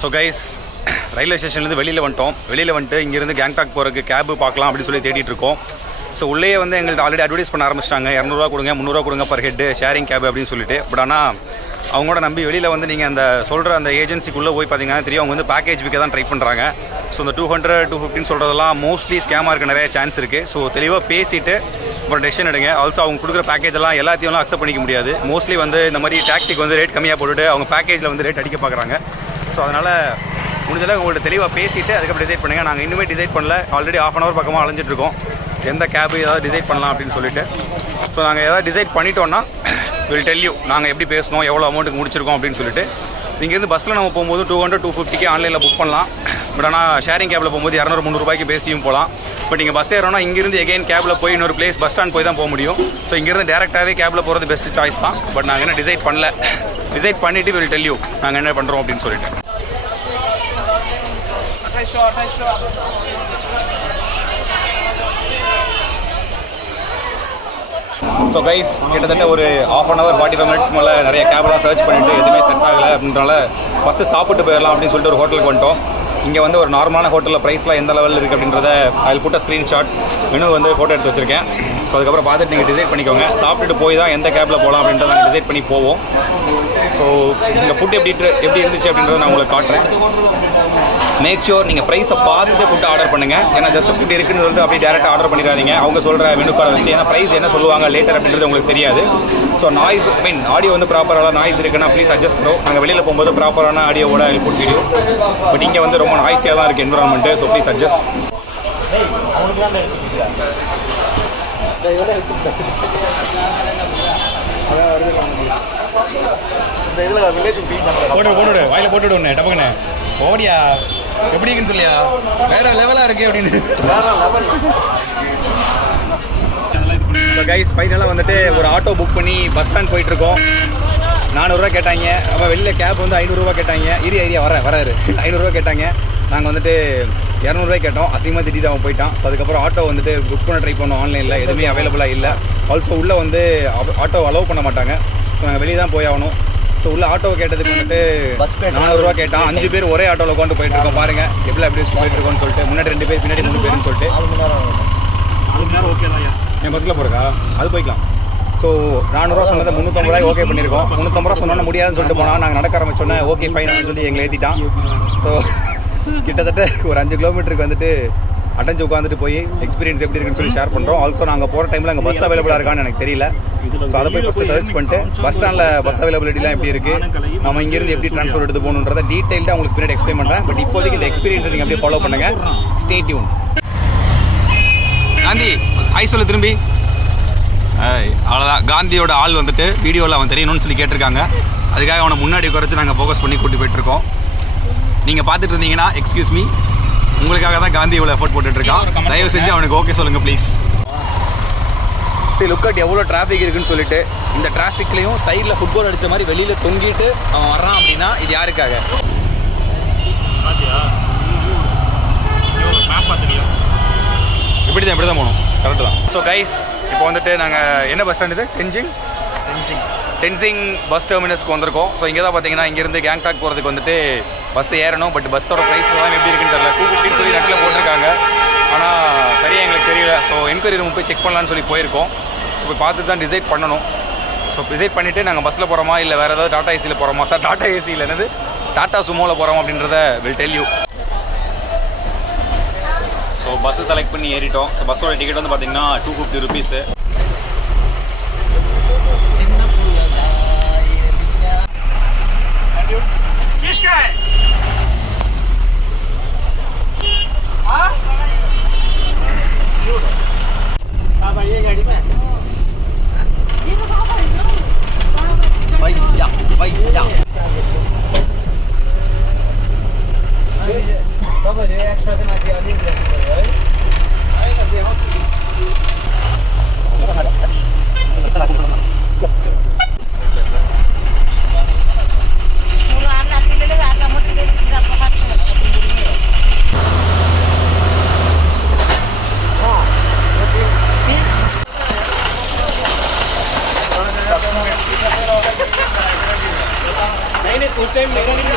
So guys, railway ஸ்டேஷன்லேருந்து வெளியில் வந்துட்டு இங்கேருந்து கேங்டாக் போகிறதுக்கு கேபு பார்க்கலாம் அப்படின்னு சொல்லி தேடிட்டு இருக்கோம். ஸோ உள்ளே வந்து எங்கள்கிட்ட ஆல்ரெடி அட்வர்டைஸ் பண்ண ஆரம்பிச்சிட்டாங்க. 200 கொடுங்க, 300 கொடுங்க பர் ஹெட் ஷேரிங் கேப் அப்படின்னு சொல்லிட்டு. பட் ஆனால் அவங்களோட நம்பி வெளியில் வந்து நீங்கள் அந்த சொல்கிற அந்த ஏஜென்சிக்குள்ளே போய் பார்த்தீங்கன்னா தெரியும், அவங்க வந்து பேக்கேஜ் விற்க தான் ட்ரை பண்ணுறாங்க. ஸோ இந்த 200, 250 சொல்கிறதெல்லாம் மோஸ்ட்லி ஸ்கேமாக இருக்க நிறைய சான்ஸ் இருக்குது. ஸோ தெளிவாக பேசிவிட்டு அப்புறம் டெசிஷன் எடுங்க. ஆல்சோ அவங்க கொடுக்குற பேக்கேஜ் எல்லாம் எல்லாத்தையும் அக்செப்ட் பண்ணிக்க முடியாது. மோஸ்ட்லி வந்து இந்த மாதிரி டாக்ஸிக்கு வந்து ரேட் கம்மியாக போட்டுட்டு அவங்க பேக்கேஜில் வந்து ரேட் அடிக்க பார்க்குறாங்க. ஸோ அதனால் முடிஞ்சளவு உங்கள்கிட்ட தெளிவாக பேசிவிட்டு அதுக்கப்புறம் டிசைட் பண்ணுங்கள். நாங்கள் இன்னுமே டிசைட் பண்ணல. ஆல்ரெடி ½ hour பக்கமாக அலைஞ்சிட்ருக்கோம் எந்த கேபு ஏதாவது டிசைட் பண்ணலாம் அப்படின்னு சொல்லிட்டு. ஸோ நாங்கள் ஏதாவது டிசைட் பண்ணிட்டோன்னா வில் டெல் யூ நாங்கள் எப்படி பேசணும், எவ்வளோ அமௌண்ட்டுக்கு முடிச்சிருக்கோம் அப்படின்னு சொல்லிட்டு. இங்கேருந்து பஸ்ஸில் நம்ம போகும்போது 200, 250 ஆன்லைனில் புக் பண்ணலாம். பட் ஆனால் ஷேரிங் கேபில் போகும்போது 200, 300 ரூபாய்க்கு பேசியும் போகலாம். பட் நீங்கள் பஸ் ஏறோன்னா இங்கேருந்து எகைன் கேபில் போய் இன்னொரு பிளேஸ் பஸ் ஸ்டாண்ட் போய் தான் போக முடியும். ஸோ இங்கேருந்து டேரெக்டாகவே கேபில் போகிறது பெஸ்ட் சாய்ஸ் தான். பட் நாங்கள் என்ன டிசைட் பண்ணல. டிசைட் பண்ணிவிட்டு வில் டெல் யூ நாங்கள் என்ன பண்ணுறோம் அப்படின்னு சொல்லிட்டு. ஸோ கைஸ், கிட்டத்தட்ட ஒரு ½ hour 45 minutes மேலே நிறைய கேப்லாம் சர்ச் பண்ணிவிட்டு எதுவுமே செட் ஆகலை அப்படின்றனால ஃபஸ்ட்டு சாப்பிட்டு போயிடலாம் அப்படின்னு சொல்லிட்டு ஒரு ஹோட்டலுக்கு வந்துட்டோம். இங்கே வந்து ஒரு நார்மலான ஹோட்டலில் ப்ரைஸ்லாம் எந்த லெவலில் இருக்குது அப்படின்றத அதில் போட்ட ஸ்க்ரீன்ஷாட் மெனு வந்து ஃபோட்டோ எடுத்து வச்சுருக்கேன். ஸோ அதுக்கப்புறம் பார்த்துட்டு நீங்கள் டிசைட் பண்ணிக்கோங்க. சாப்பிட்டுட்டு போய் தான் எந்த கேபில் போகலாம் அப்படின்றத நாங்கள் டிசைட் பண்ணி போவோம். ஸோ இந்த ஃபுட் எப்படி இருந்துச்சு அப்படின்றத நான் உங்களுக்கு காட்டுறேன். மேக் ஷூர் நீங்கள் ப்ரைஸை பார்த்துட்டு ஃபுட்டு ஆர்டர் பண்ணுங்கள். ஏன்னா ஜஸ்ட் ஃபுட் இருக்குன்னு சொல்லிட்டு அப்படியே டேரெக்டாக ஆர்டர் பண்ணிடாதீங்க அவங்க சொல்கிற மெனு கார்டை வச்சு. ஏன்னா ப்ரைஸ் என்ன சொல்லுவாங்க லேட்டர் அப்படின்றது உங்களுக்கு தெரியாது. ஸோ நாய்ஸ் ஆடியோ வந்து ப்ராப்பரான நாய்ஸ் இருக்குன்னா ப்ளீஸ் அட்ஜஸ்ட் ப்ரோ. நாங்கள் வெளியில் போகும்போது ப்ராப்பரான ஆடியோவோட ஃபுட் வீடியோ. பட் இங்கே வந்து ரொம்ப நாய்ஸியாக தான் இருக்குது என்விரான்மெண்ட்டு. So please adjust. போட்டு வாயில போட்டு ஒன்று டப்புக்குண்ணே ஓடியா எப்படி இருக்குன்னு சொல்லியா வேற லெவலாக இருக்கு அப்படின்னு. கைஸ், ஃபைனலாக வந்துட்டு ஒரு ஆட்டோ புக் பண்ணி பஸ் ஸ்டாண்ட் போயிட்டு இருக்கோம். 400 ரூபா கேட்டாங்க. அவன் வெளியில் கேப் வந்து 500 ரூபா கேட்டாங்க. ஏரியா வராரு 500 ரூபா கேட்டாங்க. நாங்கள் வந்துட்டு 200 ரூபாய் கேட்டோம். அசிங்கமாக திட்டிட்டு அவன் போயிட்டான். ஸோ அதுக்கப்புறம் ஆட்டோ வந்துட்டு புக் பண்ண ட்ரை பண்ணோம். ஆன்லைனில் எதுவுமே அவைலபிளாக இல்லை. ஆல்சோ உள்ளே வந்து ஆட்டோ அலோவ் பண்ண மாட்டாங்க. ஸோ நாங்கள் வெளியே தான் போய் ஆகணும். ஸோ உள்ள ஆட்டோவை கேட்டதுக்கு வந்துட்டு 400 ரூபா கேட்டான். 5 பேர் ஒரே ஆட்டோவில் உட்காந்து போயிட்டு இருக்கோம். பாருங்க எப்படி போயிட்டு இருக்கோம்னு சொல்லிட்டு. முன்னாடி 2 பேர், பின்னாடி 3 பேர்னு சொல்லிட்டு. 4 நேரம் ஓகே தான் என் பஸ்ஸில் போகிறக்கா அது போய்க்கலாம். ஸோ 400 ரூபா சொன்னதை 350 ரூபாய் ஓகே பண்ணியிருக்கோம். 350 ரூபா சொன்னோன்னா முடியாதுன்னு சொல்லிட்டு போனால் நாங்கள் நடக்க ஆரம்பிச்சோன்னே ஓகே ஃபைன் சொல்லி எங்களை ஏற்றிட்டான். ஸோ கிட்டத்தட்ட ஒரு 5 கிலோமீட்டருக்கு வந்துட்டு அடைஞ்சு உட்காந்துட்டு போய் எக்ஸ்பீரியன்ஸ் எப்படி இருக்குன்னு சொல்லி ஷேர் பண்ணுறோம். ஆல்சோ நாங்கள் போகிற டைமில் அங்கே பஸ் அவைலபிளாக இருக்கான்னு எனக்கு தெரியல. ஸோ அதை போய் ஃபஸ்ட்டு சர்ச் பண்ணிட்டு பஸ் ஸ்டாண்டில் பஸ் அவைலபிலிட்டிலாம் எப்படி இருக்குது, நம்ம இங்கேருந்து எப்படி ட்ரான்ஸ்ஃபர் எடுத்து போகணுன்றதை டீட்டெயில்டாக உங்களுக்கு பின்னாடி எக்ஸ்பிளைன் பண்ணுறேன். பட் இப்போதைக்கு இந்த எக்ஸ்பீரியன்ஸை நீங்கள் அப்படியே ஃபாலோ பண்ணுங்கள். Stay tune. காந்தி ஐ சொல்லு திரும்பி. அவ்வளோதான். காந்தியோட ஆள் வந்துட்டு வீடியோவில் அவன் தெரியணும்னு சொல்லி கேட்டிருக்காங்க. அதுக்காக அவனை முன்னாடி குறைச்சி நாங்கள் ஃபோக்கஸ் பண்ணி கூட்டி போயிட்டுருக்கோம். நீங்கள் பார்த்துட்டு இருந்தீங்கன்னா எக்ஸ்கியூஸ் மீ, உங்களுக்காக தான் காந்தி இவ்வளோ எஃபோர்ட் போட்டுட்ருக்கான். தயவு செஞ்சு அவனுக்கு ஓகே சொல்லுங்கள் ப்ளீஸ். சரி, லுக் அட் எவ்வளோ டிராஃபிக் இருக்குன்னு சொல்லிட்டு. இந்த டிராஃபிக்லேயும் சைடில் ஃபுட்பால் அடித்த மாதிரி வெளியில் தொங்கிட்டு அவன் வர்றான் அப்படின்னா இது யாருக்காக? இப்படி தான் போகணும். கரெக்டு தான். ஸோ கைஸ், இப்போ வந்துட்டு நாங்கள் என்ன பஸ் ஸ்டாண்ட் இது? டென்சிங் பஸ் டெர்மினஸ்க்கு வந்திருக்கோம். ஸோ இங்கே தான் பார்த்தீங்கன்னா இங்கேருந்து கேங்டாக் போகிறதுக்கு வந்துட்டு பஸ் ஏறணும். பட் பஸ்ஸோட ப்ரைஸ் எல்லாம் எப்படி இருக்குன்னு தெரியல. 250 சொல்லி நட்டில் போட்டிருக்காங்க. ஆனால் சரியாக எங்களுக்கு தெரியல. ஸோ என்கொயரி ரூம் போய் செக் பண்ணலான்னு சொல்லி போயிருக்கோம். ஸோ போய் பார்த்து தான் டிசைட் பண்ணணும். ஸோ டிசைட் பண்ணிவிட்டு நாங்கள் பஸ்ஸில் போகிறோமா இல்லை வேறு ஏதாவது டாடா ஏசியில் போகிறோமா? சார் டாடா ஏசியில் என்னது டாடா சுமோவில் போகிறோம் அப்படின்றத will tell you. So bus select பண்ணி ஏறிட்டோம். ஸோ பஸ்ஸோட டிக்கெட் வந்து பார்த்தீங்கன்னா 250 ருபீஸு. नहीं उस टाइम मेरा नहीं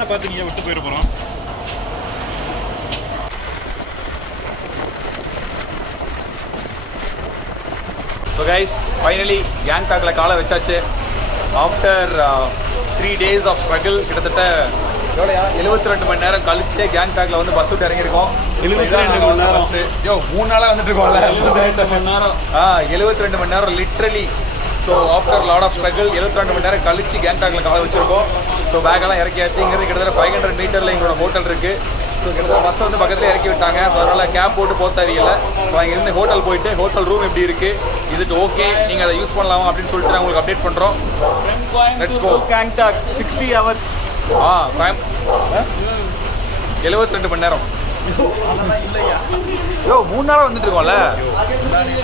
வேனை பார்த்து நீங்கள் விட்டு போயிட போகிறோம். ஸோ கைஸ் ஃபைனலி கேங்டாக்ல காலை வச்சாச்சு. ஆஃப்டர் 3 days ஆஃப் ஸ்ட்ரகிள் கிட்டத்தட்ட 72 மணி நேரம் கழிச்சு கேங்டாக்ல வந்து பஸ் விட்டு இறங்கியிருக்கோம். 72 மணி நேரம் 3 நாளா வந்துட்டு இருக்கோம்ல. 72 மணி நேரம் 72 மணி நேரம் literally. So after lot of struggle 72 மணி நேரம் கழிச்சு கேங்டாக்ல காலை வச்சிருக்கோம். ஸோ பேக்கெல்லாம் இறக்கியாச்சு. இங்கிறது கிட்டத்தட்ட 500 மீட்டர்ல எங்களோட ஹோட்டல் இருக்கு. ஸோ கிட்டத்தட்ட பஸ் வந்து பக்கத்துல இறக்கி விட்டாங்க. ஸோ அதனால கேப் போட்டு போக தேவையில்லை. ஸோ அங்கிருந்து ஹோட்டல் போயிட்டு ஹோட்டல் ரூம் எப்படி இருக்கு, இது ஓகே, நீங்க அதை யூஸ் பண்ணலாமா அப்படின்னு சொல்லிட்டு நான் உங்களுக்கு அப்டேட் பண்றோம். Let's go. கேங்டாக் 60 hours. 72 மணி நேரம். யோ 3 நாளா வந்துட்டு இருக்கோம்ல.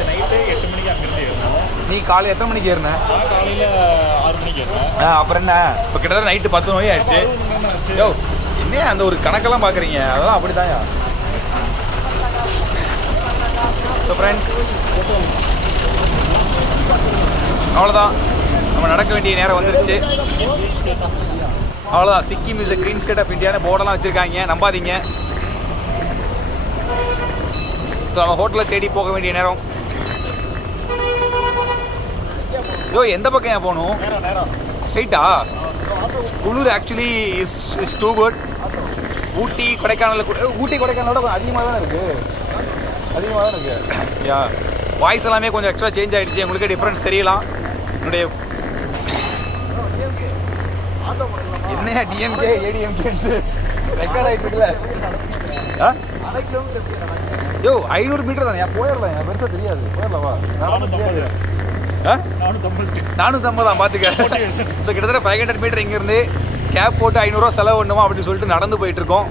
நைட்டு 8 மணிக்கு அங்கிருந்து ஏறணும். நீ காலையில் எத்தனை மணிக்கு ஏறின? காலையில் 6 மணிக்கு ஏறினேன். அப்புறம் என்ன, இப்போ கிட்டத்தட்ட நைட்டு 10 மணி ஆயிடுச்சு. யோ என்ன அந்த ஒரு கணக்கெல்லாம் பார்க்குறீங்க, அதெல்லாம் அப்படிதாயா. ஸோ ஃப்ரெண்ட்ஸ் அவ்வளோதான், நம்ம நடக்க வேண்டிய நேரம் வந்துருச்சு. அவ்வளோதான், Sikkim is the green state of இந்தியான்னு போர்டெல்லாம் வச்சுருக்காங்க, நம்பாதீங்க. ஸோ நம்ம ஹோட்டலை தேடி போக வேண்டிய நேரம். யோ எந்த பக்கம் ஏன் போகணும்? ஸ்ட்ரைட்டா? குளூர் ஆக்சுவலி இஸ் டூ குட். ஊட்டி கொடைக்கானலோட கொஞ்சம் அதிகமாக தான் இருக்குது. யா வாய்ஸ் எல்லாமே கொஞ்சம் எக்ஸ்ட்ரா சேஞ்ச் ஆகிடுச்சு, உங்களுக்கு டிஃப்ரென்ஸ் தெரியலாம். என்னுடைய என்னையா டிஎம்கே ஏடிஎம்கே ரெக்கார்ட் ஆகிட்டு இருக்குல்ல. யோ 500 மீட்டர் தானே, போயிடலாம், பெருசாக தெரியாது, போயிடலாவா? 450 பார்த்துக்க. ஸோ கிட்டத்தட்ட 500 மீட்டர் இங்கேருந்து கேப் போட்டு 500 ரூபா செலவு பண்ணுமா அப்படின்னு சொல்லிட்டு நடந்து போயிட்டு இருக்கோம்.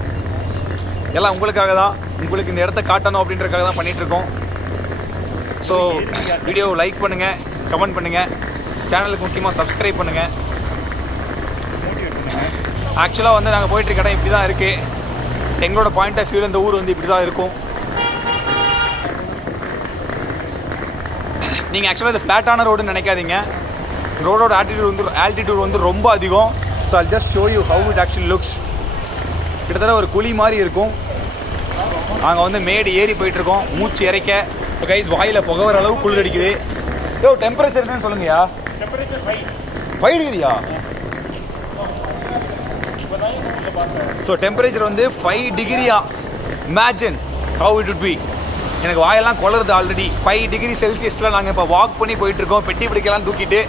எல்லாம் உங்களுக்காக தான், உங்களுக்கு இந்த இடத்த காட்டணும் அப்படின்றதுக்காக தான் பண்ணிட்டு இருக்கோம். ஸோ வீடியோ லைக் பண்ணுங்க, கமெண்ட் பண்ணுங்க, சேனலுக்கு முக்கியமாக சப்ஸ்கிரைப் பண்ணுங்க. ஆக்சுவலாக வந்து நாங்கள் போயிட்டு இருக்க இடம் இப்படி தான் இருக்கு. எங்களோட பாயிண்ட் ஆஃப் வியூவில் இந்த ஊர் வந்து இப்படி தான் இருக்கும். நீங்கள் ஆக்சுவலாக இது ஃப்ளாட்டான ரோடுன்னு நினைக்காதீங்க. ரோடோட ஆல்டிடியூட் வந்து ரொம்ப அதிகம். So I just show you how it actually looks. கிட்டத்தட்ட ஒரு குழி மாதிரி இருக்கும். நாங்கள் வந்து மேடு ஏறி போயிட்டு இருக்கோம், மூச்சு இறைக்க. கைஸ் வாயில புகை வர அளவு குளிர் அடிக்குது. யோ டெம்பரேச்சர் என்னன்னு சொல்லுங்கயா? டெம்பரேச்சர் 5 டிகிரியா? ஸோ டெம்பரேச்சர் வந்து 5 டிகிரியா. Imagine how it would be. எனக்கு வாயெல்லாம் குளருது ஆல்ரெடி. 5 டிகிரி செல்சியஸில் நாங்கள் இப்போ வாக் பண்ணி போயிட்டுருக்கோம், பெட்டி பிடிக்கலாம் தூக்கிட்டு.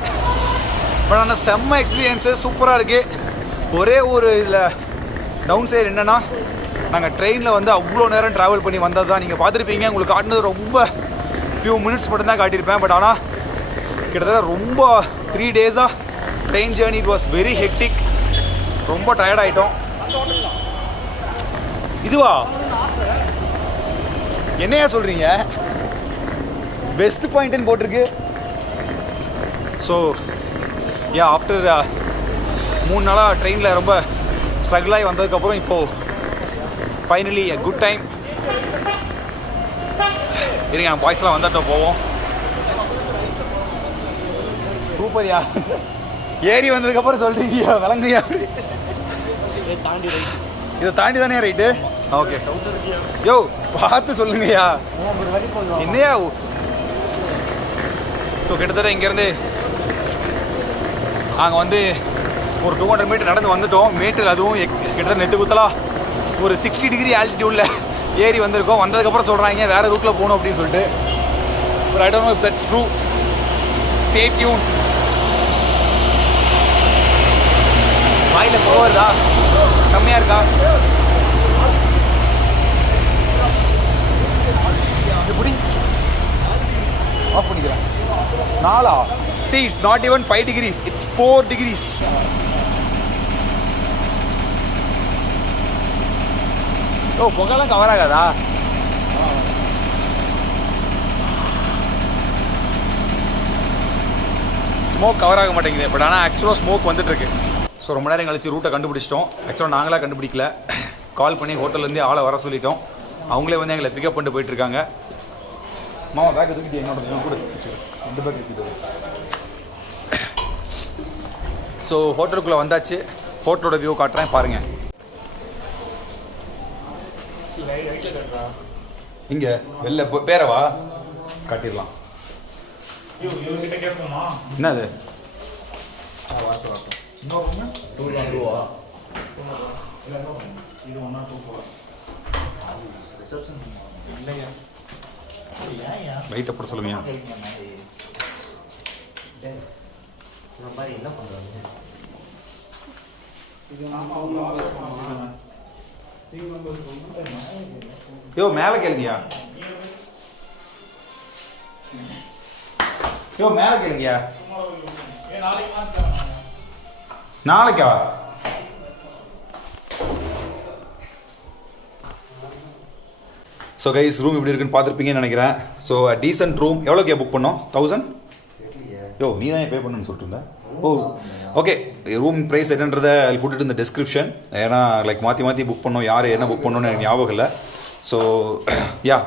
பட் ஆனால் செம்ம எக்ஸ்பீரியன்ஸு, சூப்பராக இருக்குது. ஒரே ஒரு இதில் டவுன் சைடு என்னென்னா, நாங்கள் ட்ரெயினில் வந்து அவ்வளோ நேரம் ட்ராவல் பண்ணி வந்தது தான். நீங்கள் பார்த்துருப்பீங்க, உங்களுக்கு காட்டினது ரொம்ப ஃபியூ மினிட்ஸ் மட்டும்தான் காட்டியிருப்பேன். பட் ஆனால் கிட்டத்தட்ட ரொம்ப 3 days train journey. It was very hectic. ரொம்ப டயர்ட் ஆகிட்டோம். இதுவா என்னையா சொல்கிறீங்க? பெஸ்ட் பாயிண்ட்னு போட்டிருக்கு. ஸோ ஆஃப்டர் 3 நாளாக ட்ரெயினில் ரொம்ப ஸ்ட்ரகிள் ஆகி வந்ததுக்கப்புறம் இப்போது ஃபைனலி a குட் டைம். இருங்க பாய்ஸ்லாம் வந்துட்டோம், போவோம். சூப்பர்யா, ஏறி வந்ததுக்கப்புறம் சொல்கிறீங்க விளங்குயா? இதை தாண்டி தானே ரைட்டு? ஓகே யோ பார்த்து சொல்லுங்கய்யா, என்னையா? ஸோ கிட்டத்தட்ட இங்கேருந்து நாங்கள் வந்து ஒரு 200 மீட்டர் நடந்து வந்துட்டோம். மேட்டில் அதுவும் கிட்டத்தட்ட நெத்து குத்தலா ஒரு 60 டிகிரி ஆல்டிடியூடில் ஏறி வந்திருக்கோம். வந்ததுக்கப்புறம் சொல்கிறாங்க வேறு ரூட்டில் போகணும் அப்படின்னு சொல்லிட்டு. But I don't know if that's true. Stay tune. வாயில் போகிறதா செம்மையாக இருக்கா? எப்படி ஆஃப் பண்ணிக்கிறேன்? 4 See, it's not even 5 degrees, it's 4 degrees. ஓ புகைலாம் கவர் ஆகாதா? ஸ்மோக் கவர் ஆக மாட்டேங்குது. பட் ஆனால் ஆக்சுவலாக ஸ்மோக் வந்துட்டு இருக்கு. ஸோ ரொம்ப நேரம் கழிச்சு ரூட்டை கண்டுபிடிச்சிட்டோம். ஆக்சுவலாக நாங்களாக கண்டுபிடிக்கல, கால் பண்ணி ஹோட்டல்லேருந்து ஆளை வர சொல்லிட்டோம். அவங்களே வந்து எங்களை பிக்கப் பண்ணிட்டு போயிட்டு இருக்காங்க. மாமா பேக் தூக்கிட்டு என்னோட கூட 2 பேக் தூக்கிட்டு. ஸோ ஹோட்டலுக்குள்ளே வந்தாச்சு. ஹோட்டலோட வியூ காட்டுறேன் பாருங்கள். ரைட்ல கட்டுறா. இங்கே வெளில பேரவா காட்டிடலாம். ஐயோ, இவர்கிட்ட கேட்போமா? என்னது இன்னொரு ரூம் 2 இது 1 or 2 போல. ரிசப்ஷன் இல்லையா? ஏன்யா? வெயிட் அப்படி சொல்லுங்க. இந்த மாதிரி என்ன பண்றாங்க? யோ மேலே கேளுங்கயா. யோ மேலே கேளுங்கயா. நாளைக்கா? ஸோ கைஸ் ரூம் இப்படி இருக்குன்னு பார்த்துருப்பீங்கன்னு நினைக்கிறேன். So decent room. எவ்வளோக்கே புக் பண்ணோம்? 1000. யோ நீ தான் பே பண்ணுன்னு சொல்லிட்டு இருந்தேன். ஓ ஓகே, ரூம் ப்ரைஸ் என்னன்றதை அதில் போட்டுட்டு இந்த டிஸ்கிரிப்ஷன். ஏன்னா லைக் மாற்றி புக் பண்ணோம், யார் என்ன புக் பண்ணோன்னு எனக்கு ஞாபகம் இல்லை. So yeah